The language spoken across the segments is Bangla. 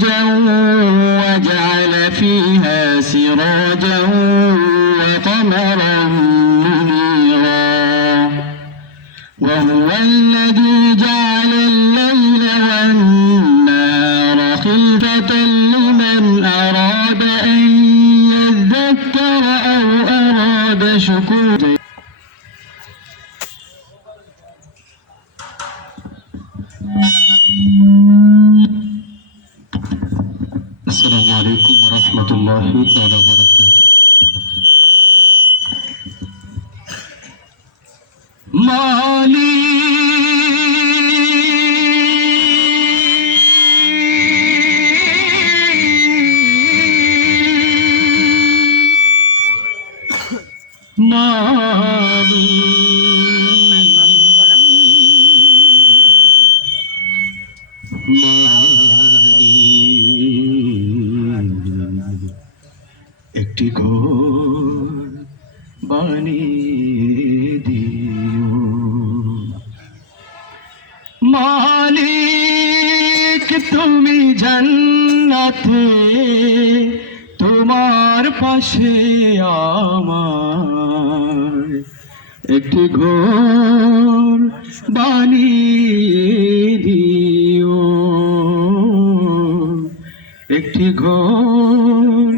জয় السلام عليكم ورحمة الله تعالى وبركاته مالي একটি ঘোর বানিয়ে দিও। মালিক, তুমি জান্নাতে, তোমার পাশে আমার একটি ঘোর বানিয়ে দিও। একটি ঘর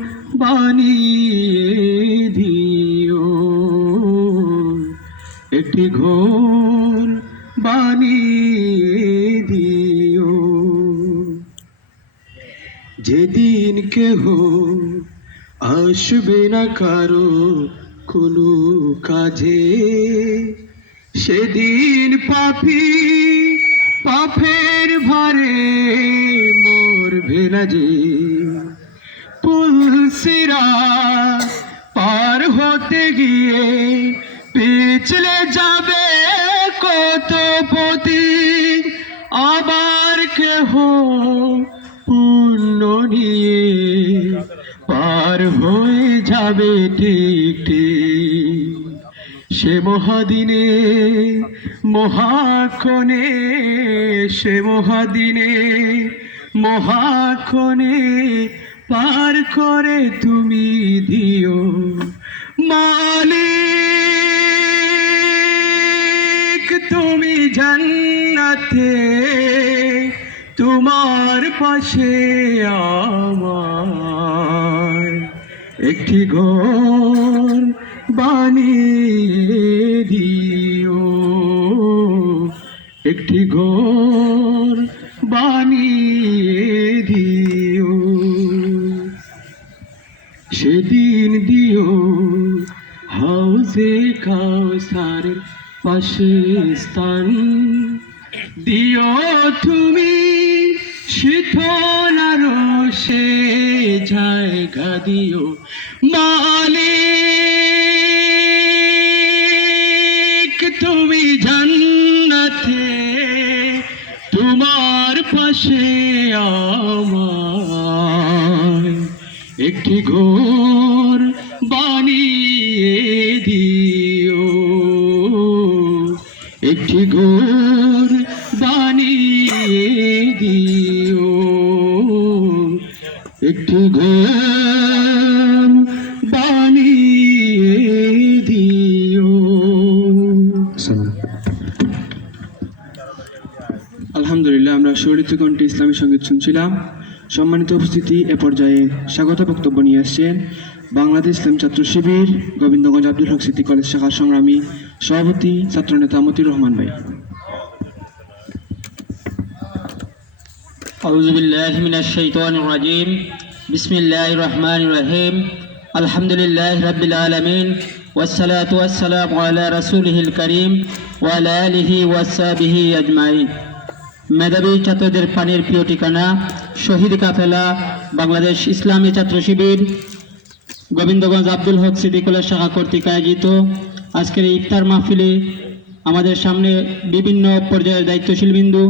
বানিয়ে দিও। একটি ঘর বানিয়ে দিও। যেদিন কেহ আসবে না কারও কোনো কাজে, সেদিন পাপি পাপের ভারে মোর ভেলাজে পুলসিরা পার হতে গিয়ে পিছলে যাবে কত পতি? আবার কেহ পুণ্য নিয়ে পার হয়ে যাবে ঠিক ঠিক। সে মহাদিনে, মহাক্ষণে, সে মহাদিনে, মহাক্ষণে পার করে তুমি দিও মালিক তুমি জান্নাতে তোমার পাশে আমার একটি ঘর বানিয়ে পাশে স্থান। দিও তুমি শীতল আরও সে জায়গা দিও। মালিক, তুমি জান্নাতে, তোমার পাশে আমার একটি ঘোর বানিয়ে দিও। ঘর বানিয়ে দিও। একটি ঘর বানিয়ে দিও। আলহামদুলিল্লাহ, আমরা শরীর কণ্ঠে ইসলামী সংগীত শুনছিলাম। সম্মানিত উপস্থিতি, এ পর্যায়ে স্বাগত বক্তব্য নিয়ে আসছেন বাংলাদেশ ইসলাম ছাত্র শিবির, গোবিন্দগঞ্জ আব্দুল হক সিটি কলেজ শাখার সংগ্রামী সভাপতি ছাত্রনেতা মতিউর রহমান ভাই أعوذ بالله من الشيطان الرجيم بسم الله الرحمن الرحيم الحمد لله رب العالمين والصلاة والسلام على رسوله الكريم وعلى آله وصحبه أجمعين মেধাবী ছাত্রদের পানির প্রিয় ঠিকানা শহীদ কাফেলা বাংলাদেশ ইসলামী ছাত্র শিবির গোবিন্দগঞ্জ আব্দুল হক সিদ্দি কলেজ শাখা কর্তৃক আয়োজিত আজকের এই ইফতার মাহফিলে আমাদের সামনে বিভিন্ন পর্যায়ের দায়িত্বশীল বিন্দু,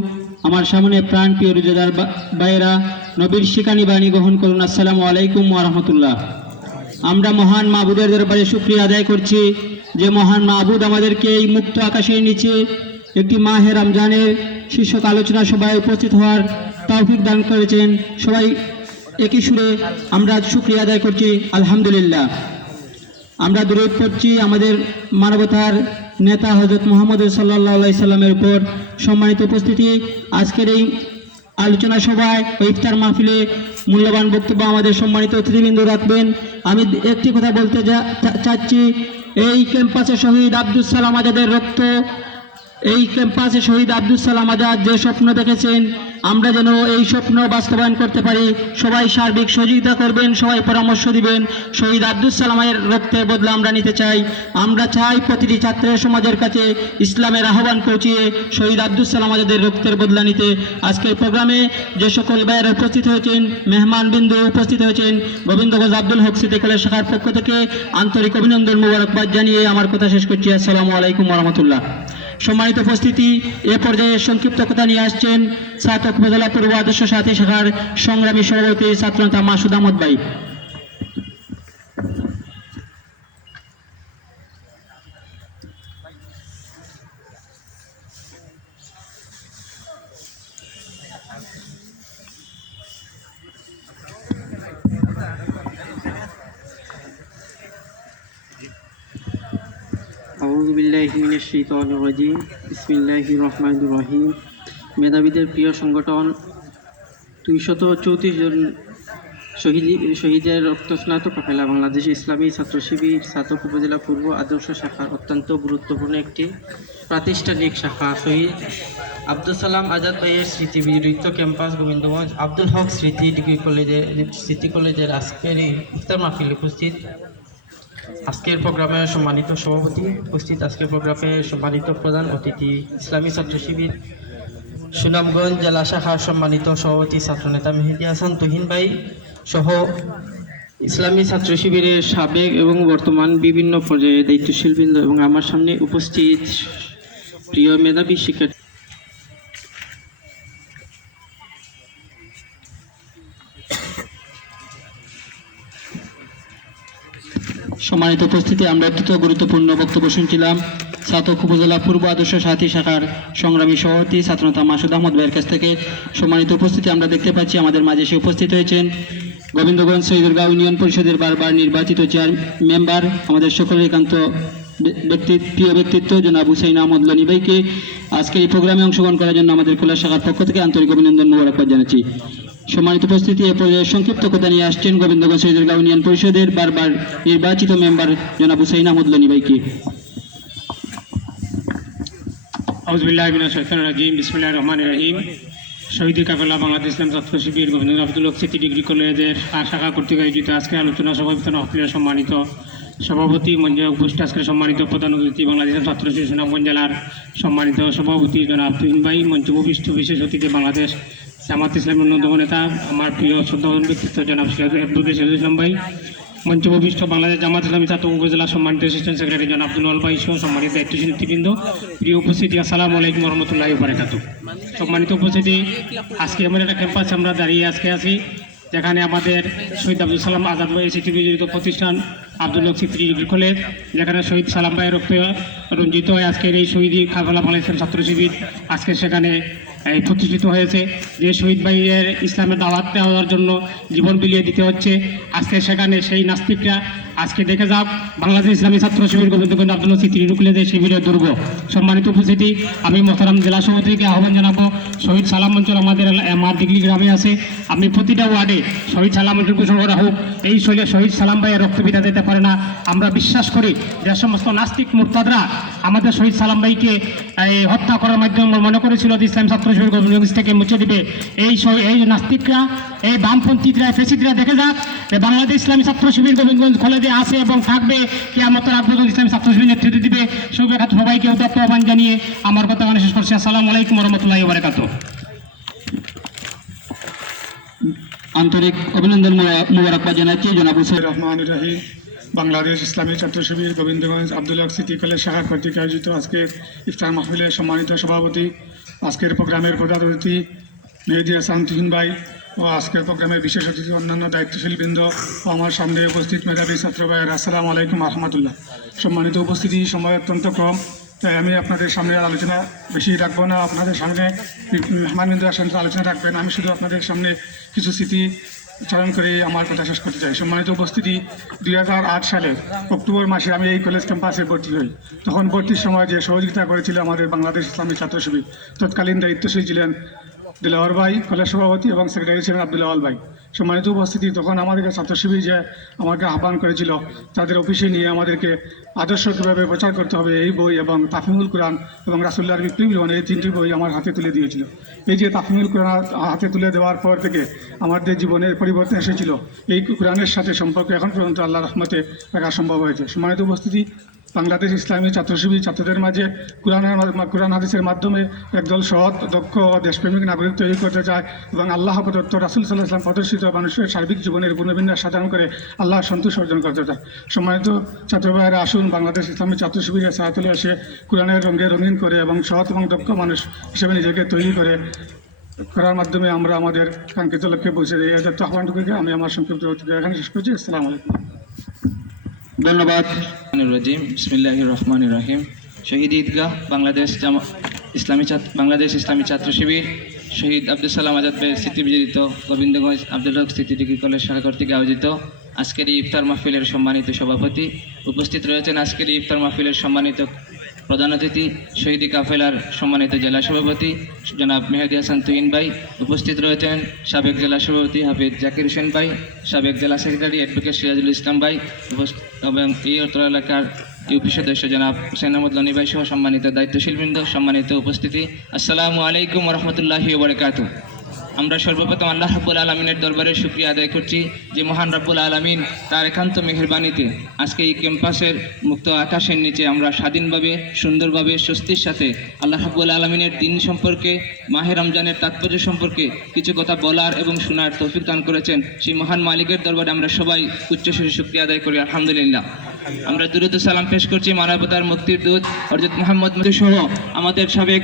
আমার সামনে প্রাণ প্রিয় রোজাদার বাইরা নবীর শিকানি বাণী গ্রহণ করুন। আসসালামু আলাইকুম ওরহমতুল্লাহ আমরা মহান মাহবুদের দরবারে শুক্রিয়া আদায় করছি যে মহান মাহবুদ আমাদেরকে এই মুক্ত আকাশের নিচে একটি মাহে রমজানের শীর্ষক আলোচনা সভায় উপস্থিত হওয়ার তৌফিক দান করেছেন। সবাই একই সুরে আমরা শুক্রিয়া আদায় করছি। আলহামদুলিল্লাহ। আমরা দূরত করছি আমাদের মানবতার নেতা হজরত মোহাম্মদ সাল্লাহ সাল্লামের উপর। সম্মানিত উপস্থিতি, আজকের এই আলোচনা সভায় ইফতার মাহফিলে মূল্যবান বক্তব্য আমাদের সম্মানিত অতিথিবৃন্দ রাখবেন। আমি একটি কথা বলতে চাচ্ছি, এই ক্যাম্পাসে শহীদ আব্দুল সালাম আজাদের রক্ত এই ক্যাম্পাসে শহীদ আব্দুল সালাম আজাদ যে স্বপ্ন দেখেছেন, আমরা যেন এই স্বপ্ন বাস্তবায়ন করতে পারি। সবাই সার্বিক সহযোগিতা করবেন, সবাই পরামর্শ দিবেন। শহীদ আব্দুল সালামের রক্তের বদলা আমরা নিতে চাই। আমরা চাই প্রতিটি ছাত্রের সমাজের কাছে ইসলামের আহ্বান পৌঁছিয়ে শহীদ আব্দুল সালাম আজাদের রক্তের বদলা নিতে। আজকের প্রোগ্রামে যে সকল ভাইয়েরা উপস্থিত হয়েছেন, মেহমান বিন্দু উপস্থিত হয়েছেন গোবিন্দগঞ্জ আব্দুল হক সিদ্দিক কলেজ শাখার পক্ষ থেকে আন্তরিক অভিনন্দন মোবারকবাদ জানিয়ে আমার কথা শেষ করছি। আসসালামু আলাইকুম রহমতুল্লাহ। সম্মানিত উপস্থিতি, এ পর্যায়ে সংক্ষিপ্ত কথা নিয়ে আসছেন স্নাতক উপজেলা পূর্ব আদর্শ সাথী শাখার সংগ্রামী সভাপতি ছাত্রনেতা মাসুদ আহমদ ভাই। বিসমিল্লাহির রহমানির রহিম। মেধাবীদের প্রিয় সংগঠন দুইশত চৌত্রিশ জন শহীদ শহীদের রক্তস্নাত কাফেলা বাংলাদেশ ইসলামী ছাত্র শিবির ছাত্র উপজেলা পূর্ব আদর্শ শাখার অত্যন্ত গুরুত্বপূর্ণ একটি প্রাতিষ্ঠানিক শাখা। শহীদ আব্দুল সালাম আজাদ ভাইয়ের স্মৃতি বিজড়িত ক্যাম্পাস গোবিন্দগঞ্জ, আব্দুল হক স্মৃতি ডিগ্রি কলেজের স্মৃতি কলেজের আজকের এই ইফতার মাহফিল উপস্থিত আজকের প্রোগ্রামে সম্মানিত সভাপতি উপস্থিত। আজকের প্রোগ্রামে সম্মানিত প্রধান অতিথি, ইসলামী ছাত্র শিবির, সুনামগঞ্জ জেলা শাখার সম্মানিত সভাপতি ছাত্রনেতা মেহেদি হাসান, তুহিন ভাই সহ ইসলামী ছাত্র শিবিরের সাবেক এবং বর্তমান বিভিন্ন পর্যায়ে দায়িত্বশীল বৃন্দ এবং আমার সামনে উপস্থিত প্রিয় মেধাবী শিক্ষার্থী সম্মানিত উপস্থিতি, আমরা অত্যন্ত গুরুত্বপূর্ণ বক্তব্য শুনছিলাম ছাতক উপজেলা পূর্ব আদর্শ সাথী শাখার সংগ্রামী সভাপতি ছাত্রনেতা মাসুদ আহমদ ভাইয়ের কাছ থেকে সম্মানিত উপস্থিতি আমরা দেখতে পাচ্ছি। আমাদের মাঝে এসে উপস্থিত হয়েছেন গোবিন্দগঞ্জ শহীদুর্গা ইউনিয়ন পরিষদের বারবার নির্বাচিত চেয়ার মেম্বার, আমাদের সকলের একান্ত ব্য- ব্যক্তি প্রিয় ব্যক্তিত্ব জনাব হুসাইন আহমদ লনি ভাইকে। আজকে এই প্রোগ্রামে অংশগ্রহণ করার জন্য আমাদের খোলা শাখার পক্ষ থেকে আন্তরিক অভিনন্দন মোবারকবাদ জানাচ্ছি। সম্মানিত উপস্থিতি, এ পর্যায়ে সংক্ষিপ্ত কথা নিয়ে আসছেন গোবিন্দগঞ্জ শহীদুর্গা ইউনিয়ন পরিষদের বারবার নির্বাচিত মেম্বার জনাব হুসাইন আহমদ লনি ভাইকে। রাজিম বিসমিল্লাহ রহমান বাংলাদেশ ইসলাম ছাত্র শিবির গোবিন্দ আব্দুল স্মৃতি ডিগ্রি কলেজের শাখা কর্তৃক আয়োজিত আজকে আলোচনা সভাপতি সম্মানিত সভাপতি মঞ্চে উপস্থিত আজকের সম্মানিত প্রধান অতিথি বাংলাদেশ ছাত্র শিশু সুনামগঞ্জ জেলার সম্মানিত সভাপতি জনাব তুহিন ভাই মঞ্চ উপবিষ্ট বিশেষ অতিথি বাংলাদেশ জামাত ইসলামের অন্যতম নেতা, আমার প্রিয় শ্রদ্ধাবান ব্যক্তিত্ব জনাব আব্দুল সিরাজুল ইসলাম ভাই। মঞ্চ উপবিষ্ট বাংলাদেশ জামাত ইসলামী ছাত্র উপজেলা সম্মানিত অ্যাসিস্ট্যান্ট সেক্রেটারি জন আব্দুল ভাই সহ সম্মানিত দায়িত্বশীল নেতৃবৃন্দ, প্রিয় উপস্থিতি, আসসালামু আলাইকুম রহমতুল্লাহ বারাকাতু সম্মানিত উপস্থিতি, আজকে এমন একটা ক্যাম্পাসে আমরা দাঁড়িয়ে আজকে আছি, যেখানে আমাদের শহীদ আব্দুল সালাম আজাদ ভাই স্মৃতি বিজড়িত প্রতিষ্ঠান, আব্দুল হক স্মৃতি ডিগ্রি কলেজ যেখানে শহীদ সালাম ভাইয়ের রক্তে রঞ্জিত হয়। আজকের এই শহীদ খাফেলা বাংলাদেশের ছাত্র শিবির, আজকে সেখানে প্রতিষ্ঠিত হয়েছে যে শহীদ ভাইয়ের ইসলামের দাওয়াত দেওয়ার জন্য জীবন বিলিয়ে দিতে হচ্ছে। আজকে সেখানে সেই নাস্তিকরা আজকে দেখে যাক বাংলাদেশ ইসলামী ছাত্র শিবির গোবিন্দগঞ্জ আব্দুল হসি ত্রিনুকুলেদের শিবিরের দুর্গ। সম্মানিত উপস্থিতি, আমি মোহতারাম জেলা সভাপতিকে আহ্বান জানাব। শহীদ সালাম অঞ্চল আমাদের আমার ডিগ্রি গ্রামে আছে। আমি প্রতিটা ওয়ার্ডে শহীদ সালাম অঞ্চল ঘোষণা করা হোক। এই শৈলে শহীদ সালাম ভাইয়ের রক্তবিদা দিতে পারে না। আমরা বিশ্বাস করি যে সমস্ত নাস্তিক মুরতাদরা আমাদের শহীদ সালাম ভাইকে হত্যা করার মাধ্যমে মনে করেছিল যে ইসলাম ছাত্র শিবির গোবিন্দগঞ্জ থেকে মুছে দিবে। এই এই নাস্তিকরা এই বামপন্থীরা, ফেসিদরা, দেখে যাক। বাংলাদেশ ইসলামী ছাত্র শিবির গোবিন্দগঞ্জ কলেজে আছে এবং থাকবে। কি আমার পর্যন্ত ইসলামী ছাত্র শিবির নেতৃত্ব দিবে। সবাইকে সবাইকে উদ্যত্ত আহ্বান জানিয়ে আমার কথা শেষ করছি। আসসালামু আলাইকুম রহমতুল্লাহ বারকাত আন্তরিক অভিনন্দন মুবারকবাদ জানাচ্ছি জনাব হুসেন রহমান রাহিম, বাংলাদেশ ইসলামী ছাত্র শিবির গোবিন্দগঞ্জ আব্দুল হক সিটি কলেজ শাখা কর্তৃক আয়োজিত আজকের ইফতার মাহফিলের সম্মানিত সভাপতি, আজকের প্রোগ্রামের প্রধান অতিথি মেহেদি হাসান তুহিন ভাই আজকের প্রোগ্রামে বিশেষ অতিথি, অন্যান্য দায়িত্বশীল বৃন্দ ও আমার সামনে উপস্থিত মেধাবী ছাত্র ভাইয়ের। আসসালামু আলাইকুম রহমতুল্লাহ সম্মানিত উপস্থিতি, সময় অত্যন্ত কম, তাই আমি আপনাদের সামনে আলোচনা বেশি রাখব না। আপনাদের সামনে মেহমানবৃন্দ তো আলোচনা রাখবেন। আমি শুধু আপনাদের সামনে কিছু স্মৃতি চালন করে আমার কথা শেষ করতে চাই। সম্মানিত উপস্থিতি, দুই হাজার আট সালে অক্টোবর মাসে আমি এই কলেজ ক্যাম্পাসে ভর্তি হই। তখন ভর্তির সময় যে সহযোগিতা করেছিল আমাদের বাংলাদেশ ইসলামী ছাত্র শিবির, তৎকালীন দায়িত্বশীল ছিলেন দিলাওয়ার ভাই কলেজ সভাপতি এবং সেক্রেটারি ছিলেন আবদুল্লাহ ভাই। সম্মানিত উপস্থিতি, তখন আমাদেরকে ছাত্র শিবির যে আমাকে আহ্বান করেছিল, তাদের অফিসে নিয়ে আমাদেরকে আদর্শ কীভাবে প্রচার করতে হবে, এই বই এবং তাফিমুল কোরআন এবং রাসুল্লাহর বিপ্লবী জীবন এই তিনটি বই আমার হাতে তুলে দিয়েছিল। এই যে তাফিমুল কোরআন হাতে তুলে দেওয়ার পর থেকে আমাদের জীবনের পরিবর্তন এসেছিল। এই কোরআনের সাথে সম্পর্ক এখন পর্যন্ত আল্লাহ রহমতে রাখা সম্ভব হয়েছে। সম্মানিত উপস্থিতি বাংলাদেশ ইসলামী ছাত্র শিবির ছাত্রদের মাঝে কোরআনের কোরআন হাদিসের মাধ্যমে একদল সৎ, দক্ষ দেশপ্রেমিক নাগরিক তৈরি করতে চায় এবং আল্লাহ প্রদত্ত রাসুল সাল্লাহ ইসলাম প্রদর্শিত মানুষের সার্বিক জীবনের পুনর্বিন্যাস সাধন করে আল্লাহ সন্তোষ অর্জন করতে চায়। সম্মানিত ছাত্র ভাইয়েরা, আসুন বাংলাদেশ ইসলামী ছাত্র শিবিরের সাহাতুলে এসে কোরআনের রঙে রঙিন করে এবং সৎ এবং দক্ষ মানুষ হিসেবে নিজেকে তৈরি করে করার মাধ্যমে আমরা আমাদের কাঙ্ক্ষিত লক্ষ্যে পৌঁছে যাই। আহ্বানটুকুকে আহ্বানটুকুকে আমি আমার সংক্ষিপ্ত এখানে শেষ করছি। আসসালামু আলাইকুম। ধন্যবাদ। রাজিম ইসমিল্লাহ রহমান রহিম। শহীদ ঈদগাহ, বাংলাদেশ ইসলামী ছাত্র, বাংলাদেশ ইসলামী ছাত্র শিবির। শহীদ আব্দুল সালাম আজাদ ভাইয়ের স্মৃতি বিজড়িত, গোবিন্দগঞ্জ আব্দুল হক স্মৃতি ডিগ্রি কলেজ শাখা কর্তৃক আয়োজিত আজকের ইফতার মাহফিলের সম্মানিত সভাপতি। উপস্থিত রয়েছেন আজকের ইফতার মাহফিলের সম্মানিত প্রধান অতিথি শহীদ কাফেলার সম্মানিত জেলা সভাপতি জনাব মেহেদি হাসান তুহিন ভাই উপস্থিত রয়েছেন সাবেক জেলা সভাপতি হাফিজ জাকির হোসেন ভাই, সাবেক জেলা সেক্রেটারি অ্যাডভোকেট সিরাজুল ইসলাম ভাই এবং এই অত্র এলাকার ইউপি সদস্য জনাব হুসেন আহমদ লনি ভাই সহ সম্মানিত দায়িত্বশীল বৃন্দ সম্মানিত উপস্থিতি। আসসালামু আলাইকুম রহমতুল্লাহি ওবরাকাতু আমরা সর্বপ্রথম আল্লাহ রাব্বুল আলমিনের দরবারে শুক্রিয়া আদায় করছি যে মহান রাব্বুল আলমিন তার একান্ত মেহরবানিতে আজকে এই ক্যাম্পাসের মুক্ত আকাশের নিচে আমরা স্বাধীনভাবে, সুন্দরভাবে, স্বস্তির সাথে আল্লাহ রাব্বুল আলমিনের দিন সম্পর্কে, মাহে রমজানের তাৎপর্য সম্পর্কে কিছু কথা বলার এবং শোনার তৌফিক দান করেছেন সেই মহান মালিকের দরবারে আমরা সবাই উচ্চস্বরে শুক্রিয়া আদায় করি, আলহামদুলিল্লাহ। আমরা দুরুদ সালাম পেশ করছি মানবতার মুক্তির দূত অর্জত মোহাম্মদ সহ আমাদের সাবেক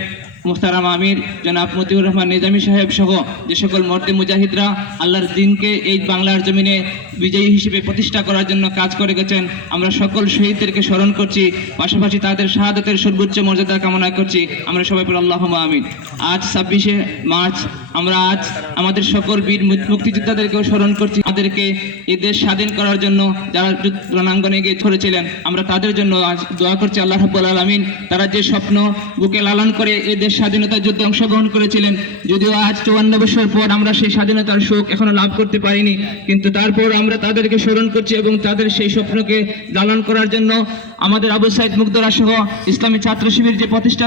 মুখতারাম আমির, জনাব মতিউর রহমান নিজামী সাহেব সহ যে সকল মর্দে মুজাহিদরা আল্লাহর দিনকে এই বাংলার জমিনে বিজয়ী হিসেবে প্রতিষ্ঠা করার জন্য কাজ করে গেছেন, আমরা সকল শহীদদেরকে স্মরণ করছি, পাশাপাশি তাদের শাহাদাতের সর্বোচ্চ মর্যাদা কামনা করছি, আমরা সবাই পড়ি আল্লাহ আমিন। আজ ছাব্বিশে মার্চ, আমরা আজ আমাদের সকল বীর মুক্তিযোদ্ধাদেরকেও স্মরণ করছি আমাদেরকে এই দেশ স্বাধীন করার জন্য যারা রণাঙ্গনে গিয়ে ছড়েছিলেন, আমরা তাদের জন্য আজ দোয়া করছি আল্লাহ রাব্বুল আলামিন, তারা যে স্বপ্ন বুকে লালন করে এই দেশ স্বাধীনতার যুদ্ধে অংশগ্রহণ করেছিলেন। যদিও আজ চুয়ান্ন বছর পর আমরা সেই স্বাধীনতার শোক এখনও লাভ করতে পারিনি। কিন্তু তারপর আমরা তাদেরকে স্মরণ করছি এবং তাদের সেই স্বপ্নকে লালন করার জন্য আমাদের আবু সাইদ মুগ্ধরা সহ ইসলামী ছাত্র শিবির যে প্রতিষ্ঠা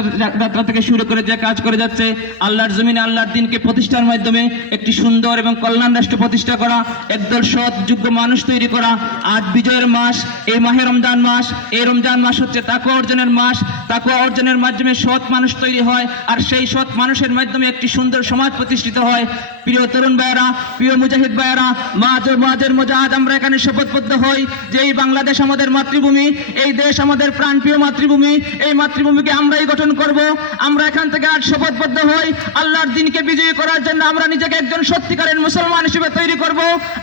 থেকে শুরু করে যে কাজ করে যাচ্ছে, আল্লাহর জমিনে আল্লাহর দিনকে প্রতিষ্ঠার মাধ্যমে একটি সুন্দর এবং কল্যাণ রাষ্ট্র প্রতিষ্ঠা করা, একদল সৎ, যোগ্য মানুষ তৈরি করা, আজ বিজয়ের মাস, এই মাহে রমজান মাস, এই রমজান মাস হচ্ছে তাকুয়া অর্জনের মাস। তাকুয়া অর্জনের মাধ্যমে সৎ মানুষ তৈরি হয় আর সেই সৎ মানুষের মাধ্যমে একটি সুন্দর সমাজ প্রতিষ্ঠিত হয়। প্রিয় তরুণ ভাইয়েরা, প্রিয় মুজাহিদ ভাইয়েরা মাজ মাঝের মোজাহাদ আমরা এখানে শপথবদ্ধ হই যে এই বাংলাদেশ আমাদের মাতৃভূমি, এই দেশ আমাদের প্রাণপ্রিয় মাতৃভূমি, এই মাতৃভূমিকে আমরাই গঠন করব। আমরা এখান থেকে আজ শপথবদ্ধ হই। আল্লাহর দিনকে বিজয়ী করার জন্য আমরা নিজেকে একজন সত্যিকারের মুসলমান হিসেবে তৈরি করব।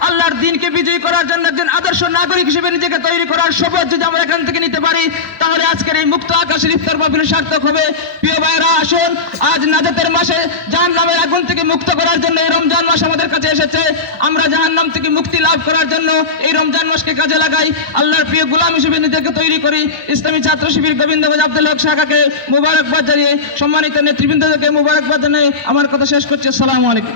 আল্লাহর দিনকে বিজয়ী করার জন্য একজন আদর্শ নাগরিক হিসেবে নিজেকে তৈরি করার শপথ যদি আমরা এখান থেকে নিতে পারি, তাহলে আজকের এই মুক্ত আকাশের ইফতার মাহফিল সার্থক হবে। প্রিয় ভাইয়েরা আসুন আজ নাজাতের মাসে জাহান নামের আগুন থেকে মুক্ত করার জন্য এই রমজান মাস আমাদের কাছে এসেছে। আমরা জাহান নাম থেকে মুক্তি লাভ করার জন্য এই রমজান মাসকে কাজে লাগাই। আল্লাহর প্রিয় গোলাম হিসেবে নিজেকে তৈরি করি। ইসলামী ছাত্র শিবির গোবিন্দ আব্দুল হক শাখাকে মুবারকবাদ জানিয়ে সম্মানিত নেতৃবৃন্দকে মুবারকবাদ জানিয়ে আমার কথা শেষ করছি। আসসালামু আলাইকুম।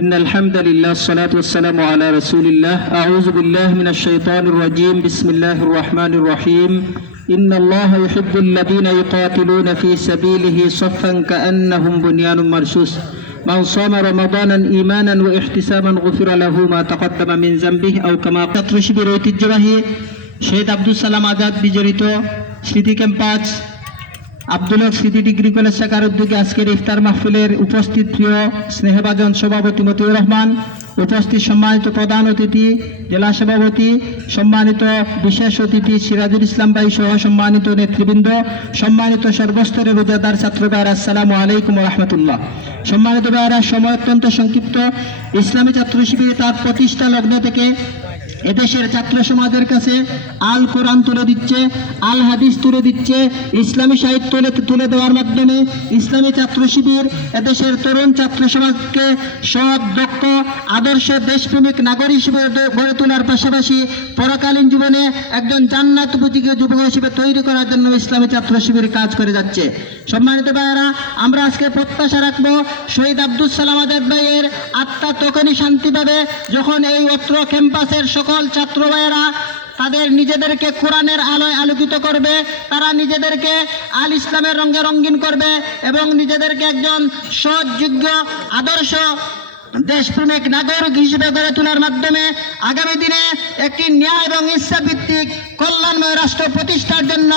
إن الحمد لله الصلاة والسلام على رسول الله أعوذ بالله من الشيطان الرجيم بسم الله الرحمن الرحيم إن الله يحب الذين يقاتلون في سبيله صفا كأنهم بنيان مرصوص من صام رمضانا إيمانا واحتسابا غفر له ما تقدم من ذنبه أو كما ছাত্র শিবির ঐতিহ্যবাহী শহীদ আব্দুল সালাম আজাদ বিজড়িত স্মৃতি ক্যাম্পাস আব্দুল হক স্মৃতি ডিগ্রি কলেজ শাখার উদ্যোগে আজকের ইফতার মাহফিলের উপস্থিত প্রিয় স্নেহভাজন সভাপতি মতিউর রহমান, উপস্থিত সম্মানিত প্রধান অতিথি, জেলা সভাপতি, সম্মানিত বিশেষ অতিথি সিরাজুল ইসলাম ভাই সহ সম্মানিত নেতৃবৃন্দ, সম্মানিত সর্বস্তরের রোজাদার ছাত্র ভাইরা আসসালামু আলাইকুম রহমতুল্লাহ। সম্মানিত ভাইরা সময় অত্যন্ত সংক্ষিপ্ত। ইসলামী ছাত্র শিবিরে তার প্রতিষ্ঠা লগ্ন থেকে এদেশের ছাত্র সমাজের কাছে আল কোরআন তুলে দিচ্ছে, আল হাদিস তুলে দিচ্ছে, ইসলামী সাহিত্য তুলে দেওয়ার মাধ্যমে ইসলামী ছাত্র শিবির এদেশের তরুণ ছাত্র সমাজকে সৎ, দক্ষ, আদর্শ, দেশপ্রেমিক নাগরিক হিসেবে গড়ে তোলার পাশাপাশি পরকালীন জীবনে একজন জান্নাত উপযোগী যুবক হিসেবে তৈরি করার জন্য ইসলামী ছাত্র শিবির কাজ করে যাচ্ছে। সম্মানিত ভাইয়েরা, আমরা আজকে প্রত্যাশা রাখব, শহীদ আব্দুল সালাম আজাদ ভাইয়ের আত্মা তখনই শান্তি পাবে যখন এই অত্র ক্যাম্পাসের সকল ছাত্র ভাইয়েরা তাদের নিজেদেরকে কোরআনের আলোয় আলোকিত করবে, তারা নিজেদেরকে আল ইসলামের রঙে রঙিন করবে এবং নিজেদেরকে একজন সৎযোগ্য আদর্শ দেশপ্রেমিক নাগরিক হিসেবে গড়ে তোলার মাধ্যমে আগামী দিনে একটি ন্যায় এবং ইচ্ছা ভিত্তিক কল্যাণময় রাষ্ট্র প্রতিষ্ঠার জন্য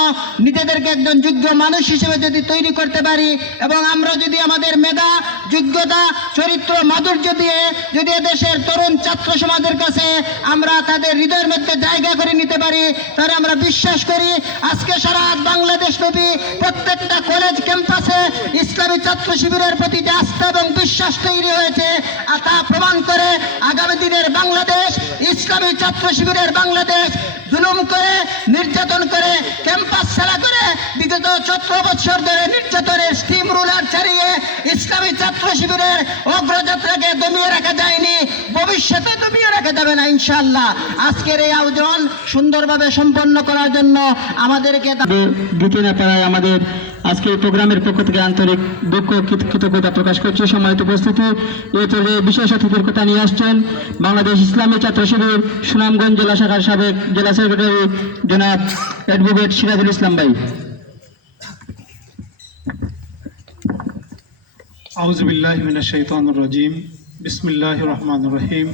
নিজেদেরকে একজন যোগ্য মানুষ হিসেবে যদি তৈরি করতে পারি এবং আমরা যদি আমাদের মেধা, যোগ্যতা, চরিত্র, মাধুর্য দিয়ে যদি দেশের তরুণ ছাত্র সমাজের কাছে আমরা তাদের হৃদয়ের মধ্যে জায়গা করে নিতে পারি, তাহলে আমরা বিশ্বাস করি আজকে সারা বাংলাদেশ ব্যাপী প্রত্যেকটা কলেজ ক্যাম্পাসে ইসলামী ছাত্র শিবিরের প্রতি যে আস্থা এবং বিশ্বাস তৈরি হয়েছে তা প্রমাণ করে আগামী দিনের বাংলাদেশ ইসলামী ছাত্র শিবিরের বাংলাদেশ জুলুম করে, নির্যাতন করে, ক্যাম্পাস ছাড়া করে বিগত সতেরো বছর ধরে নির্যাতনের স্টিম রুলার ছাড়িয়ে ইসলামী ছাত্র শিবিরের অগ্রযাত্রাকে দমিয়ে রাখা যায়নি, ভবিষ্যতে দমিয়ে রাখা যাবে না ইনশাআল্লাহ। আজকের এই আয়োজন সুন্দরভাবে সম্পন্ন করার জন্য আমাদেরকে না পারায় আমাদের আজকে এই প্রোগ্রামের পক্ষ থেকে আন্তরিক দুঃখ কৃতজ্ঞতা প্রকাশ করছি। সম্মানিত উপস্থিতি পর্যায়ে বিশেষ অতিথির কথা নিয়ে আসছেন বাংলাদেশ ইসলামী ছাত্র শিবির সুনামগঞ্জ জেলা শাখার সাবেক জেলা সেক্রেটারি জনাব অ্যাডভোকেট সিরাজুল ইসলাম ভাই। আউজবিল্লাহ মিনাশ শাইতানির রাজিম। বিসমিল্লাহির রহমানির রহিম।